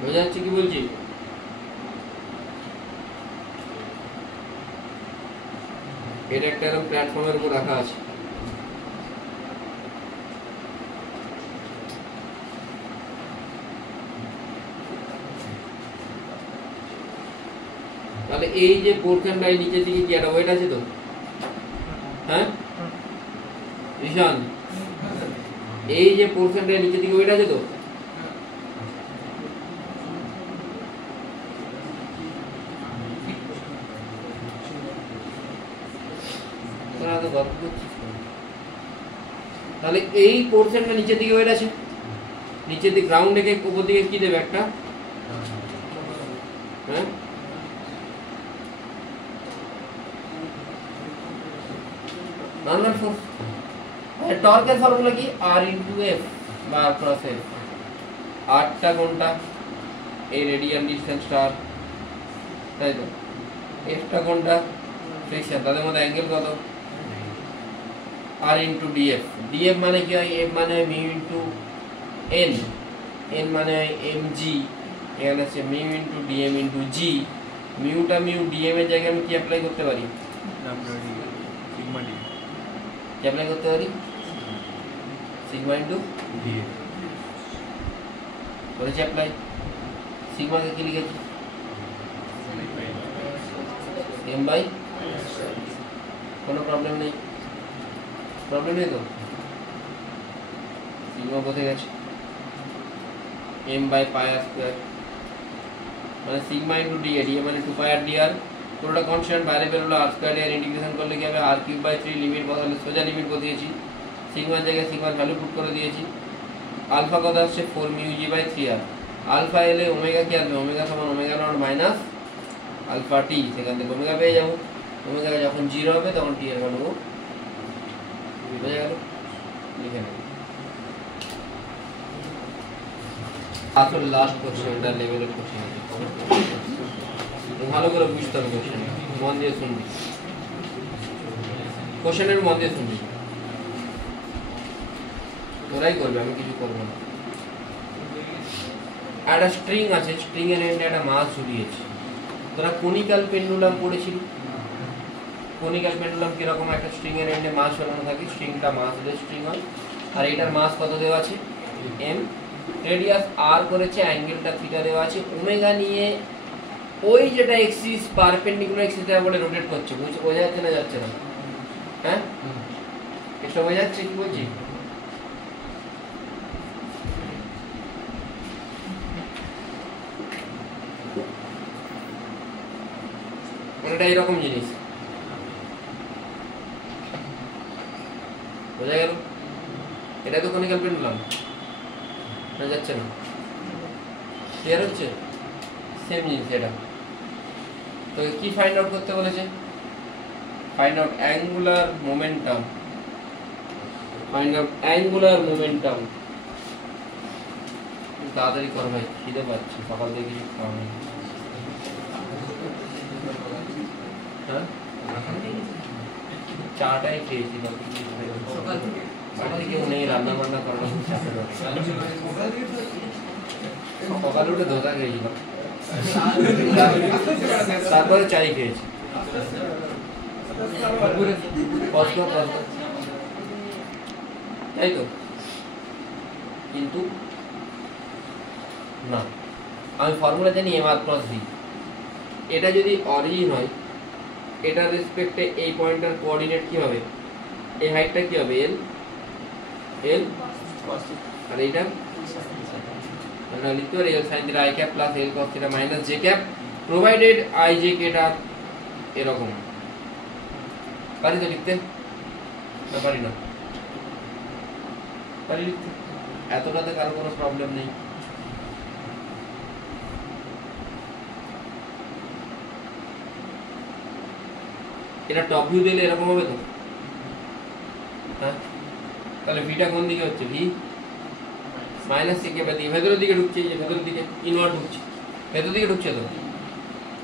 বোঝা যাচ্ছে কি বলছি? এটা একটা এরকম প্ল্যাটফর্মের উপর রাখা আছে। তাহলে এই যে পোর্শনটা নিচের দিকে কি একটা ওয়েট আছে তো? হ্যাঁ ঈশান, এই যে পোর্শনটা নিচের দিকে ওয়েট আছে তো? তাহলে এই পোর্শনটা নিচের দিকে ওয়েট আছে, নিচের দিকে গ্রাউন্ড থেকে উপর দিকে কি দেবে? একটা হ্যাঁ নর্মাল ফোর্স। টর্কের ফর্মুলা কি? আর ইন্টু এফ বা আর ক্রস এফ। আরটা কোনটা? এই রেডিয়াল ডিসটেন্সটা আর, তাই তো। এফটা কোনটা? ফ্রিকশন। তাদের মধ্যে অ্যাঙ্গেল কত? আর ইন্টু ডিএফ। ডিএফ মানে কি হয়? এফ মানে মিউ ইন্টু এন, এন মানে হয় এম জি, এখানে হচ্ছে মিউ ইন্টু ডিএম ইন্টু জি। মিউটা মিউ, ডিএম এর জায়গায় আমি কি অ্যাপ্লাই করতে পারি? সিগমা ডি কি অ্যাপ্লাই করতে পারি? সিগমা ইন্টু ডি করেছি অ্যাপ্লাই। সিগমাকে কি লিখেছি? এম বাই, কোনো প্রবলেম নেই, প্রবলেম নেই তো। সিগমা কোথায় গেছে? M by pi R square, মানে sigma into D A, D মানে 2 পাই আর ডি আর, পুরোটা কনস্ট্যান্ট, বাইরে বেরোলো আর স্কোয়ার আর ইন্টিগ্রেশন করলে কি হবে? আর কিউব বাই 3, লিমিট বসালে সোজা লিমিট বসিয়েছি, সিগমার জায়গায় সিগমার ভ্যালু পুট করে দিয়েছি। আলফা কত আসছে? 4 mu G by 3 R. Alpha এলে ওমেগা কি আসবে? ওমেগা সমান omega not minus alpha T, সেখান থেকে ওমেগা পেয়ে যাবো। ওমেগা যখন 0 হবে তখন টি এর ভ্যালু বোঝা গেল? লিখে নেব। আসলে লাস্ট কোশ্চেনটা লেভেলের কোশ্চেন আছে, ভালো করে বুঝতে হবে কোশ্চেন, মন দিয়ে শুনবি কোশ্চেনের, মন দিয়ে শুনবি, তোরাই করবে, আমি কিছু করবো না। একটা স্ট্রিং আছে, স্ট্রিং এর এন্ডে একটা মাস ঝুলিয়েছে। তোরা কোনিক্যাল পেন্ডুলাম পড়েছিলি? কোনিক্যাল পেন্ডুলাম কিরকম? একটা স্ট্রিং এর এন্ডে মাস ঝোলানো থাকে, স্ট্রিংটা মাসলেস স্ট্রিং হয়, আর এটার মাস কত দেওয়া আছে? এম। রেডিয়াস আর করেছে, অ্যাঙ্গেলটা থিটা দেওয়া আছে, ওমেগা নিয়ে ওই যেটা এক্সিস পারপেন্ডিকুলার এক্সিসের উপরে রোটেট করছে। বোঝা যাচ্ছে না? যাচ্ছে না? হ্যাঁ, এটা বোঝা যাচ্ছে কি বলছি? এটা এরকম জিনিস, বোঝা গেল? এটা তো কোনিক্যাল পেন্ডুলাম, না যাচ্ছে না? ক্লিয়ার হচ্ছে? সেম জিনিস এটা। তো কি ফাইন্ড আউট করতে বলেছে? Find out angular momentum, find out angular momentum. তাড়াতাড়ি কর ভাই, খিদে পাচ্ছি, সকাল থেকে কিছু খাওয়া নেই। হ্যাঁ, চাটাই খেয়েছি, বাকি কিছু খাইনি। বাড়িতে কেউ নেই, রান্না বান্না করানো খুব চাপের ব্যাপার। সকালে উঠে ধোসা খেয়েছিলাম, তারপরে চাই খেয়েছি। তাই তো, কিন্তু না, আমি ফর্মুলা জানি এম আর প্লাস ভি। এটা যদি অরিজিন হয়, এটার রেসপেক্টে এই পয়েন্টের কোঅর্ডিনেট কি হবে? এই হাইটটা কি হবে? এল, এল, আর এইটা আমরা লিখতে পারি এল sine theta I cap plus L cos theta minus J cap, provided I J কেটা এরকম। পারি তো লিখতে? না পারি না? পারি লিখতে, এতটাতে কারো কোনো প্রবলেম নেই। এটা টপ ভিউ দিলে এরকম হবে তো? হ্যাঁ, তাহলে ভিটা কোন দিকে হচ্ছে? ভি মাইনাস সি কে দিকে, ভেতরের দিকে ঢুকছে, এই যে ভেতরের দিকে ইনওয়ার্ড ঢুকছে, ভেতর দিকে ঢুকছে তো।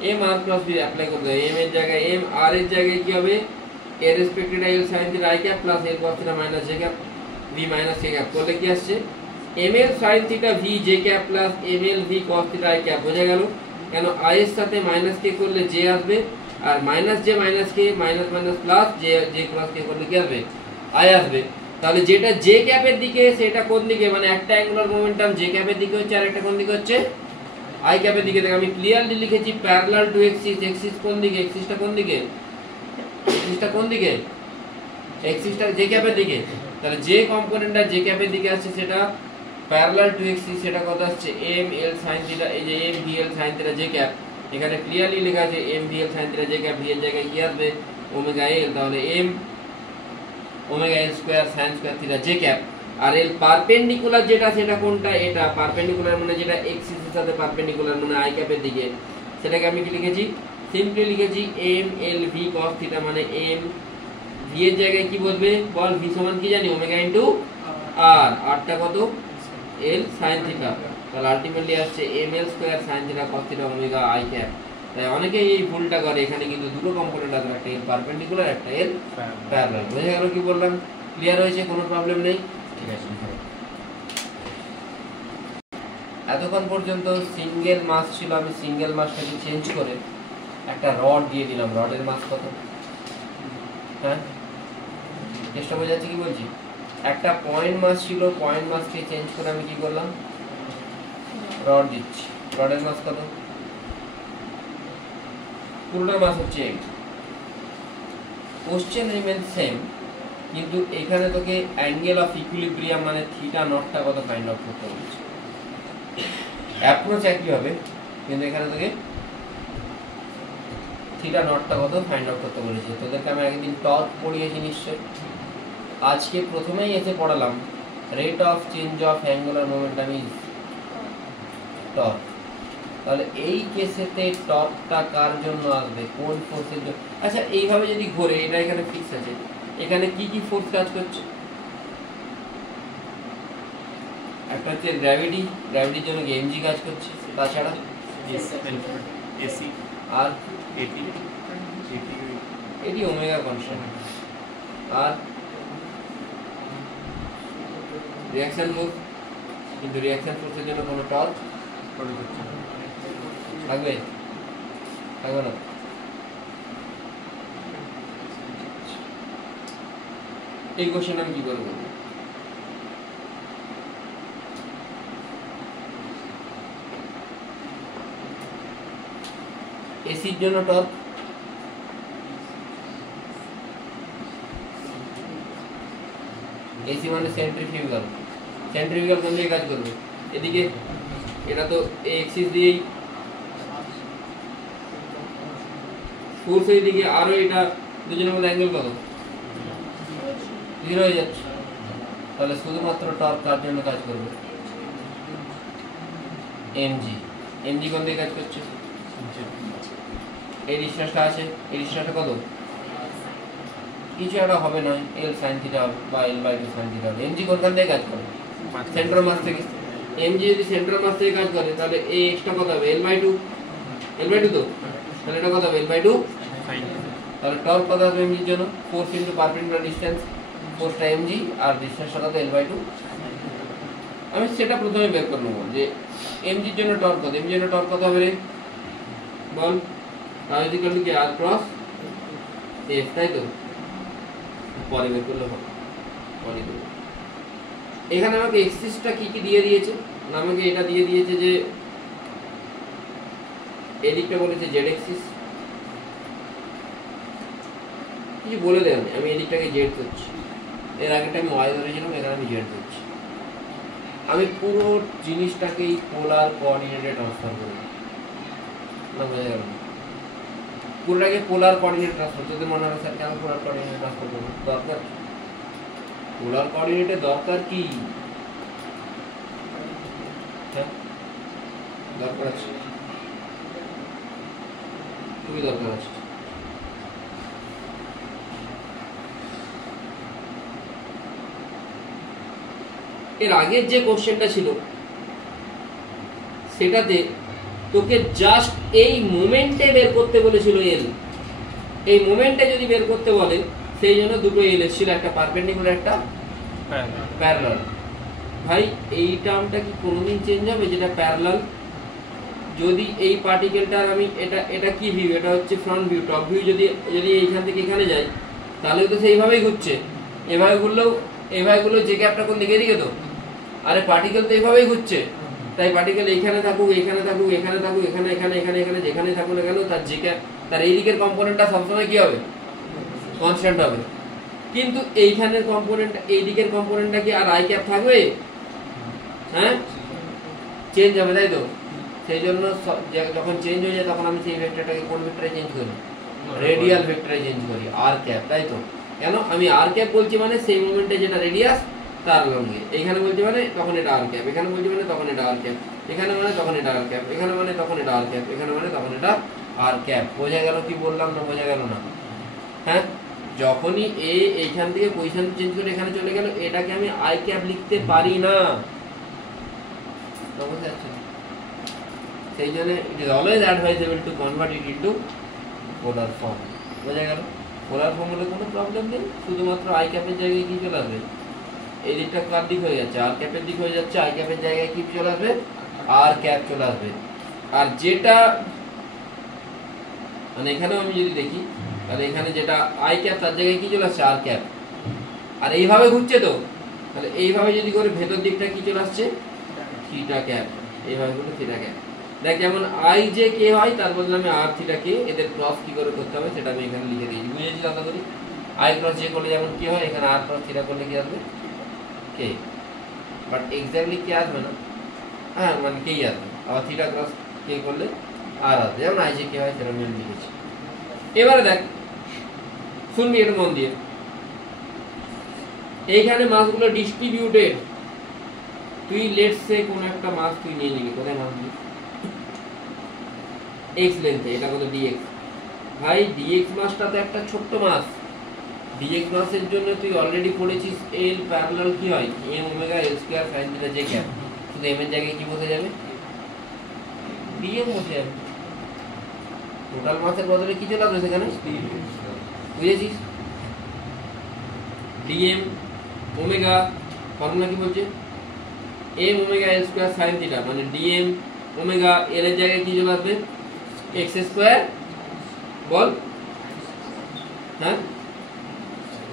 M R plus V apply করতে হবে। এম এর জায়গায় এম, আর এর জায়গায় কি হবে? R respected L sine theta I cap plus L cos theta minus J cap V minus K cap করলে কি আসছে? M L sine theta V J cap plus M L V cos theta I cap. বোঝা গেল? কেন I এর সাথে minus কে করলে J আসবে, আর minus J minus K, minus minus plus J, J plus K করলে কি আসবে? আই আসবে। তাহলে যেটা জে ক্যাপের দিকে সেটা কোন দিকে? মানে একটা অ্যাঙ্গুলার মোমেন্টাম জে ক্যাপের দিকে হচ্ছে, আর একটা কোন দিকে হচ্ছে? আই ক্যাপের দিকে। দেখ আমি ক্লিয়ারলি লিখেছি প্যারালাল টু এক্সিস। এক্সিস কোন দিকে? এক্সিসটা কোন দিকে? এক্সিসটা কোন দিকে? এক্সিসটা জে ক্যাপের দিকে। তাহলে যে কম্পোনেন্টটা জে ক্যাপের দিকে আসছে সেটা প্যারালাল টু এক্সিস, সেটা কত আসছে? এম এল সাইন থিটা, এই যে M V L sine theta J cap, এখানে ক্লিয়ারলি লেখা আছে M V L sine theta J cap, V এর জায়গায় কি আসবে? Omega L. তাহলে M omega L square sine square theta J cap. আর এল পারপেন্ডিকুলার যেটা, সেটা কোনটা? এটা পারপেন্ডিকুলার মানে যেটা এক্সিসের সাথে পারপেন্ডিকুলার, মানে আই ক্যাপের দিকে, সেটাকে আমি কি লিখেছি, সিম্পলি লিখেছি M L V cos theta, মানে এম ভি এর জায়গায় কি বলবে বল, ভি সমান কি জানি ওমেগা ইনটু আর, আরটা কত এল সাইন থিটা, তাহলে আলটিমেটলি আসছে M L square sine theta cos theta omega I cap. তাই অনেকেই এই ভুলটা করে, এখানে কিন্তু দুটো কম্পোনেন্ট আছে, একটা এল পারপেন্ডিকুলার একটা এল প্যারালাল। বুঝে গেল কি বললাম? ক্লিয়ার হয়েছে? কোনো প্রবলেম নেই? ঠিক আছে। এতক্ষণ পর্যন্ত সিঙ্গেল মাস ছিল, আমি সিঙ্গেল মাসটাকে চেঞ্জ করে একটা রড দিয়ে দিলাম। রডের মাস কত? হ্যাঁ, চেষ্টা বোঝা যাচ্ছে কি বলছি? একটা পয়েন্ট মাস ছিল, পয়েন্ট মাসকে চেঞ্জ করে আমি কি করলাম, রড দিচ্ছি। রডের মাস কত? পুরোটার মাস হচ্ছে 8। কোশ্চেন রিমেন সেম, কিন্তু এখানে তোকে অ্যাঙ্গেল অফ ইকুইলিব্রিয়াম মানে থিটা নটটা কত ফাইন্ড আউট করতে বলছে। অ্যাপ্রোচ একই হবে, কিন্তু এখানে তোকে থিটা নটটা কত ফাইন্ড আউট করতে বলেছে। তোদেরকে আমি একদিন টর্ক পড়িয়েছি নিশ্চয়, আজকে প্রথমেই এসে পড়ালাম rate of change of angular momentum is torque. তাহলে এই কেসেতে টর্কটা কার জন্য আসবে, কোন ফোর্সের জন্য? আচ্ছা, এইভাবে যদি ঘোরে, এটা এখানে ফিক্স আছে, এখানে কি কি ফোর্স কাজ করছে? একটা হচ্ছে গ্র্যাভিটি, গ্র্যাভিটির জন্য এমজি কাজ করছে, তাছাড়া এসি আর এটি এটি ওমেগা কনস্ট্যান্ট, আর রিঅ্যাকশন ফোর্স, কিন্তু রিঅ্যাকশন ফোর্সের জন্য কোনো টর্ক থাকবে থাকবে না। এই কোশ্চেন আমি কি করবো? এসির জন্য টর্ক, এসি মানে সেন্ট্রিফিউগাল, সেন্ট্রিফিউগাল কোন দিকে কাজ করবে? এদিকে। এটা তো এই এক্সিস দিয়েই ফোর্স এইদিকে, আরো এটা দুজনের মধ্যে অ্যাঙ্গেল কত? 0 হয়ে যাচ্ছে। তাহলে শুধুমাত্র টর্ক কার জন্য কাজ করবে? এমজি। এমজি কোন দিকে কাজ করছে? এই ডিসটেন্সটা আছে, এই ডিসটেন্সটা কত? কিছু একটা হবে না, এল সাইন থিটা বা L by 2 sine theta. MG কোনখান থেকে কাজ করে? সেন্ট্রাল মাস থেকে। এমজি যদি সেন্ট্রাল মাস থেকে কাজ করে, তাহলে এই এক্সটা কত হবে? এল বাই 2, এল বাই 2 তো, তাহলে এটা কত হবে? L by 2। তাহলে টর্ক কত হবে এমজির জন্য? ফোর্স ইনটু পারপেন্ডিকুলার ডিসটেন্স, ফোর্সটা এমজি আর ডিসটেন্সটা কত? L by 2। আমি সেটা প্রথমে বের করে নেবো যে এমজির জন্য টর্ক কত। এমজির জন্য টর্ক কত হবে রে বল? আর ইকুয়াল টু কি? আর ক্রস এফ, তাই তো? পরে বের করলে হবে, পরে দেবো। এখানে আমাকে এক্সিসটা কি কি দিয়ে দিয়েছে? আমাকে এটা দিয়ে দিয়েছে যে এদিকটা বলেছে জেড এক্সিস, কিছু বলে দেন, আমি এদিকটাকে জেড ধরছি, এর আগেটা আমি ওয়াই ধরেছিলাম, এখানে আমি জেড ধরছি। আমি পুরো জিনিসটাকেই পোলার কোঅর্ডিনেটে ট্রান্সফার করব না, বোঝা গেল? পুরোটাকে পোলার কোঅর্ডিনেটে ট্রান্সফার। তোদের মনে হবে স্যার কেন পোলার কোঅর্ডিনেটে ট্রান্সফার করবো? দরকার, পোলার কোঅর্ডিনেটে দরকার কি? হ্যাঁ, দরকার আছে, খুবই দরকার আছে। এর আগের যে কোশ্চেনটা ছিল সেটাতে তোকে জাস্ট এই মোমেন্টে বের করতে বলেছিল এল। এই মোমেন্টে যদি বের করতে বলে, সেই জন্য দুটো এল এসেছিল, একটা পারপেন্ডিকুলার একটা প্যারালাল। ভাই এই টার্মটা কি কোনোদিন চেঞ্জ হবে? যেটা প্যারালাল, যদি এই পার্টিকেলটার আমি এটা কি ভিউ? এটা হচ্ছে ফ্রন্ট ভিউ, টপ ভিউ। যদি এইখান থেকে এখানে যাই, তাহলে তো সেইভাবেই ঘুরছে। এভাবে ঘুরলেও যে গ্যাপটা কোন দিকে? এদিকে তো। আরে পার্টিকেল তো এইভাবেই ঘুরছে, তাই পার্টিকেল এইখানে থাকুক, এখানে থাকুক, এখানে থাকুক, এখানে এখানে এখানে এখানে যেখানে থাকুক না কেন, তার এই দিকের কম্পোনেন্টটা সবসময় কি হবে? কনস্ট্যান্ট হবে। কিন্তু এইখানের কম্পোনেন্ট, এই দিকের কম্পোনেন্টটা কি আর আই ক্যাপ থাকবে? হ্যাঁ, চেঞ্জ হবে, তাই তো? সেই জন্য যখন চেঞ্জ হয়ে যায়, তখন আমি সেই ভেক্টরটাকে কোন ভেক্টরে চেঞ্জ করি? রেডিয়াল ভেক্টরে চেঞ্জ করি, আর ক্যাপ, তাই তো? কেন আমি আর ক্যাপ বলছি? মানে সেই মোমেন্টে যেটা রেডিয়াস, তার লঙ্গে। এখানে বলছি মানে তখন এটা আর ক্যাপ, এখানে বলছি মানে তখন এটা আর ক্যাপ, এখানে মানে তখন এটা আর ক্যাপ, এখানে মানে তখন এটা আর ক্যাপ, এখানে মানে তখন এটা আর ক্যাপ। বোঝা গেল কি বললাম না বোঝা গেল না? হ্যাঁ, যখনই এইখান থেকে পজিশন চেঞ্জ করে এখানে চলে গেল, এটাকে আমি আই ক্যাপ লিখতে পারি না। বুঝতে পারছেন? সেই জন্য it is always advisable to convert it into polar form. বোঝা গেল? পোলার ফর্ম হলে কোনো প্রবলেম নেই, শুধুমাত্র আই ক্যাপের জায়গায় কি চলে আসবে, এই দিকটা কার দিক হয়ে যাচ্ছে, আর ক্যাপের দিক হয়ে যাচ্ছে, আই ক্যাপের জায়গায় কি চলে আসবে, আর ক্যাপ চলে আসবে। আর যেটা মানে এখানেও আমি যদি দেখি তাহলে এখানে যেটা আই ক্যাপ তার জায়গায় কি চলে আসছে, আর ক্যাপ। আর এইভাবে ঘুরছে তো, তাহলে এইভাবে যদি করে ভেতর দিকটা কি চলে আসছে, থিটা ক্যাপ। এইভাবে করে থিটা ক্যাপ। দেখ যেমন আই যে কে হয় তার বদলে আমি আর থিটা কে, এদের ক্রস কি করে করতে হবে সেটা আমি এখানে লিখে দিয়েছি। বুঝেছি আলাদা করি? আই ক্রস যে করলে যেমন কি হয়, এখানে আর ক্রস থিটা করলে কি আসবে, কে। বাট এক্স্যাক্টলি কে আসবে না, হ্যাঁ মানে কেই আসবে। আবার থিটা ক্রস কে করলে আর আসবে, যেমন আই যে কে হয় সেটা আমি লিখেছি। এবারে দেখ, শুনবি এটা মন দিয়ে। এইখানে মাসগুলো ডিস্ট্রিবিউটেড। তুই লেটস সে কোন একটা মাস তুই নিয়ে নিবি, কোথায় মাস নিবি, এক্স লেন্থে, এটা কত ডিএক্স। ভাই ডিএক্স মাসটা তো একটা ছোট্ট মাস। ডিএক্স মাসের জন্য তুই অলরেডি পড়েছিস এল প্যারালাল কি হয়, M omega L square sine theta J cap. শুধু এম এর জায়গায় কি বসে যাবে, ডিএম বসে যাবে। টোটাল মাসের বদলে কি চলে আসবে সেখানে, বুঝেছিস? ডিএম ওমেগা ফর্মুলা কি বলছে, M omega L square sine theta, মানে ডিএম ওমেগা এল এর জায়গায় কি চলে আসবে, এক্স স্কয়ার, বল হ্যাঁ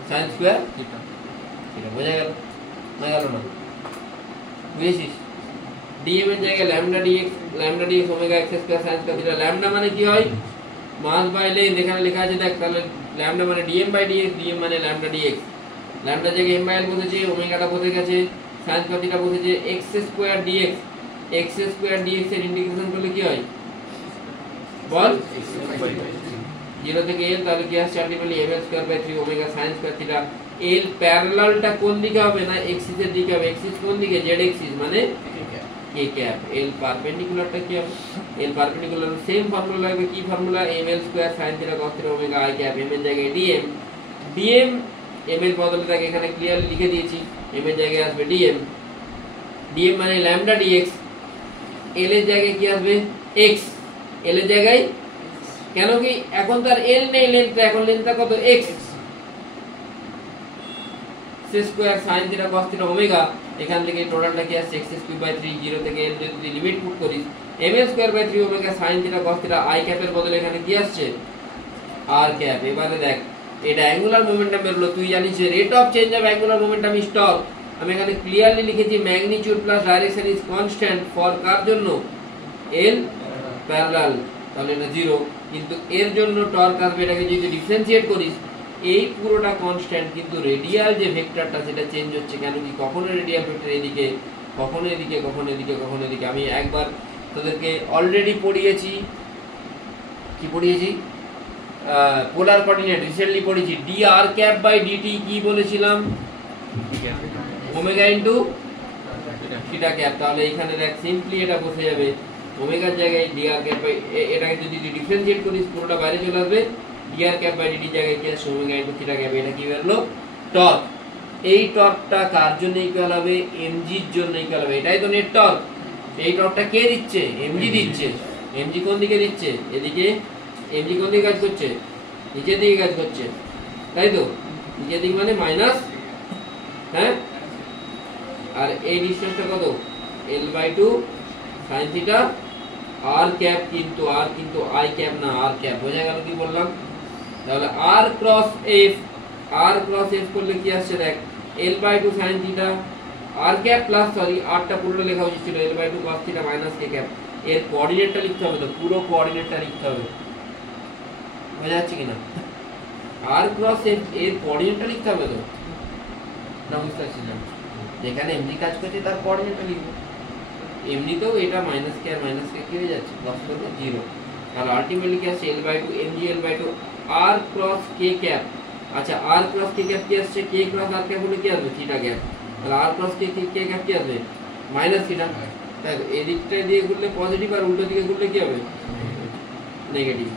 সাইন স্কয়ার থিটা। বোঝা গেল না গেল না? বুঝেছিস? ডিএম এর জায়গায় lambda DX omega X square sine square theta. Lambda মানে কি হয়, মাস বাই লেন্থ। এখানে লেখা আছে দেখ, তাহলে ল্যামডা মানে ডিএম বাই ডিএক্স, ডিএম মানে ল্যামডা ডিএক্স। ল্যামডা জায়গায় এম বাই এল বসেছে, ওমেগাটা বসে গেছে, সাইন স্কয়ার থিটা বসেছে, X square DX. X square DX এর ইন্টিগ্রেশন করলে কি হয় বল, 0 থেকে l, তাহলে কি আসছে ultimately ml square by 3 omega sin square theta. l প্যারালালটা কোন দিকে হবে না, এক্সিস এর দিকে হবে। এক্সিস কোন দিকে, z এক্সিস মানে k ক্যাপ। l পারপেন্ডিকুলারটা কি হবে, l পারপেন্ডিকুলার সেম ফর্মুলা লাগবে। কি formula, ml square sin theta cos theta omega i cap. m এর জায়গায় dm, dm m এর বদলে তাকে এখানে ক্লিয়ারলি লিখে দিয়েছি, m এর জায়গায় আসবে dm, dm মানে ল্যামডা dx। l এর জায়গায় কি আসবে, x, l এর জায়গায়, কেন কি এখন তার l নেই, লেন্থটা এখন লেন্থটা কত, x square sin theta cos theta omega. এখান থেকে টোটালটা কি আসছে, x কিউব বাই 3, 0 থেকে l যদি লিমিট পুট করিস, ml square by 3 omega sin theta cos theta i ক্যাপের বদলে এখানে কি আসছে, r ক্যাপ। এবারে দেখ, এটা অ্যাঙ্গুলার মোমেন্টাম বেরলো। তুই জানিস যে rate of change of angular momentum is torque. আমি এখানে ক্লিয়ারলি লিখেছি magnitude plus direction is constant for কার জন্য, l প্যারালাল, তাহলে এটা 0। কিন্তু এর জন্য টর্ক আসবে, এটাকে যদি ডিফারেন্সিয়েট করিস এই পুরোটা কনস্ট্যান্ট, কিন্তু রেডিয়াল যে ভেক্টরটা সেটা চেঞ্জ হচ্ছে। কেন কি, কখনো রেডিয়াল ভেক্টর এদিকে, কখনো এদিকে, কখনো এদিকে, কখনো এদিকে। আমি একবার তোদেরকে অলরেডি পড়িয়েছি, কি পড়িয়েছি, পোলার কোঅর্ডিনেট রিসেন্টলি পড়েছি। D R cap by DT কি বলেছিলাম, ওমেগা ইনটু থিটা ক্যাপ। তাহলে এখানে দেখ সিম্পলি এটা বসে যাবে, ওমেগার জায়গায় ডি আর ক্যাপ বাই, এটাকে যদি ডিফারেন্সিয়েট করিস পুরোটা বাইরে চলে আসবে, D R cap by DT জায়গায় কি আসছে, ওমেগা ইনটু থিটা ক্যাপ। এটা কি বেরলো, টর্ক। এই টর্কটা কার জন্য ইকুয়াল হবে, এমজির জন্য ইকুয়াল হবে। এটাই তো নেট টর্ক। এই টর্কটা কে দিচ্ছে, এমজি দিচ্ছে। এমজি কোন দিকে দিচ্ছে, এদিকে। এমজি কোন দিকে কাজ করছে, নিচের দিকে কাজ করছে, তাই তো। নিচের দিকে মানে মাইনাস, হ্যাঁ। আর এই ডিসটেন্সটা কত, l/2 sin theta r cap, কিন্তু r কিন্তু i ক্যাপ না, r ক্যাপ। বোঝা গেল কি বললাম? তাহলে r cross f, r cross f করলে কি আসছে দেখ, l/2 sin theta r cap plus, sorry r টা পুরো লেখা উচিত ছিল, l/2 cos theta minus k cap. এর কোঅর্ডিনেটটা লিখতে হবে তো, পুরো কোঅর্ডিনেটটা লিখতে হবে। বোঝা যাচ্ছে কিনা, r ক্রস f এর কোঅর্ডিনেটটা লিখতে হবে তো, না বুঝতে পারছি না। যেখানে এমনি কাজ করছে তার কোঅর্ডিনেটটা লিখবো। এমনিতেও এটা মাইনাস কে আর মাইনাস কে কি হয়ে যাচ্ছে, প্লাস করলে 0। তাহলে আলটিমেটলি কি আসছে, l/2 mg l/2 r cross k cap. আচ্ছা, r ক্রস k ক্যাপ কি আসছে, k ক্রস r ক্যাপ হলে কি আসবে, থিটা ক্যাপ। তাহলে আর প্লাস কে কে কে কি আসবে মাইনাস থিটা, তাই তো এদিকটা দিয়ে ঘুরলে পজিটিভ আর উল্টো দিকে ঘুরলে কি হবে নেগেটিভ,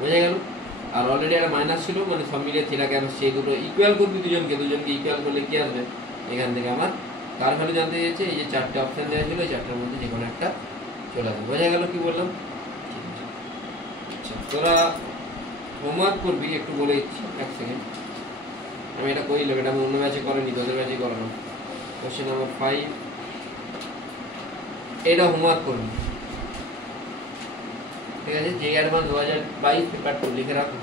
বোঝা গেল। আর অলরেডি একটা মাইনাস ছিল, মানে সব মিলিয়ে থিটাকে আমি সেই দুটো ইকুয়াল করবি, দুজনকে ইকুয়াল করলে কি আসবে এখান থেকে আমার কার ভ্যালু জানতে চেয়েছে, এই যে চারটে অপশন দেওয়া ছিল এই চারটার মধ্যে যে কোনো একটা চলে আসবে, বোঝা গেল কি বললাম। আচ্ছা তোরা হোমওয়ার্ক করবি, একটু বলে দিচ্ছি এক সেকেন্ড, আমি এটা করিলাম, এটা আমি অন্য ব্যাচে করিনি, তোদের ব্যাচে করানো। কোশ্চেন নাম্বার 5, এটা হোমওয়ার্ক করবি, ঠিক আছে। যে অ্যাডভান্স 2022 পেপার 2 লিখে রাখুন।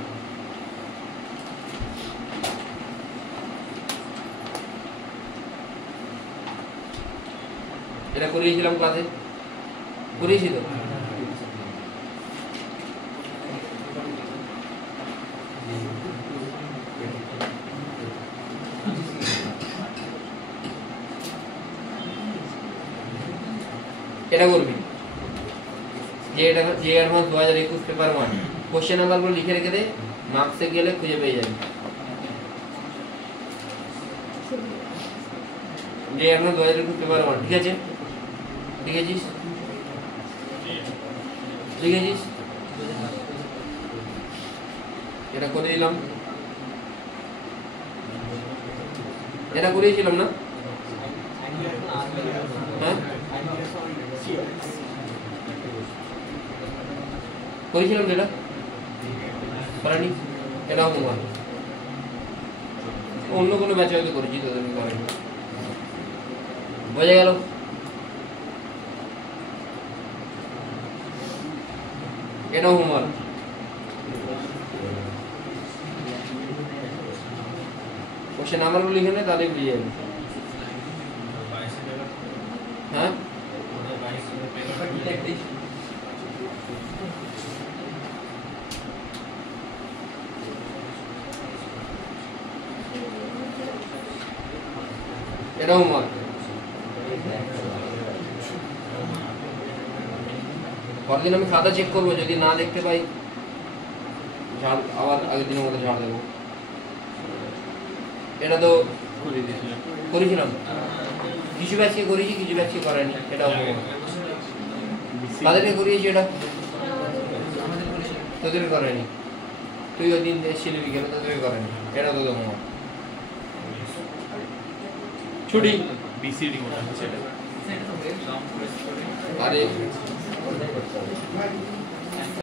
এটা করিয়েছিলাম ক্লাসে, করিয়েছি তো? এটা করবি যে অ্যাডভান্স 2021 পেপার 1 কোশ্চেন নাম্বারগুলো লিখে রেখে দে, মার্কসে গেলে খুঁজে পেয়ে যাবি। যে অ্যাডভান্স 2021 পেপার 1, ঠিক আছে? লিখেছিস? এটা করে দিলাম, এটা করিয়েছিলাম না? হ্যাঁ করেছিলাম, যেটা করেনি এটাও তোমার অন্য কোনো ব্যাচে হয়তো করেছি, তোদের করেনি, বোঝা গেল। এটাও হোমওয়ার্ক, কোশ্চেন নাম্বারগুলো লিখে নে, তাহলে বুঝে যাবে। হ্যাঁ এটাও হোমওয়ার্ক। পরদিন আমি খাতা চেক করবো, যদি না দেখতে পাই ঝাড়, আবার আগের দিনের মতো ঝাড় দেবো। এটা তো করেছিলাম, কিছু ব্যাচকে করেছি, কিছু ব্যাচকে করেনি, এটাও তাদেরকে করিয়েছি, এটা তোদেরকে করেনি, তুই ওই দিন এসেছিলি বিকেলে, তোদেরকে করেনি, এটা তো তোমার ছুটি বিসিডি কোনটা হচ্ছে এটা? আরে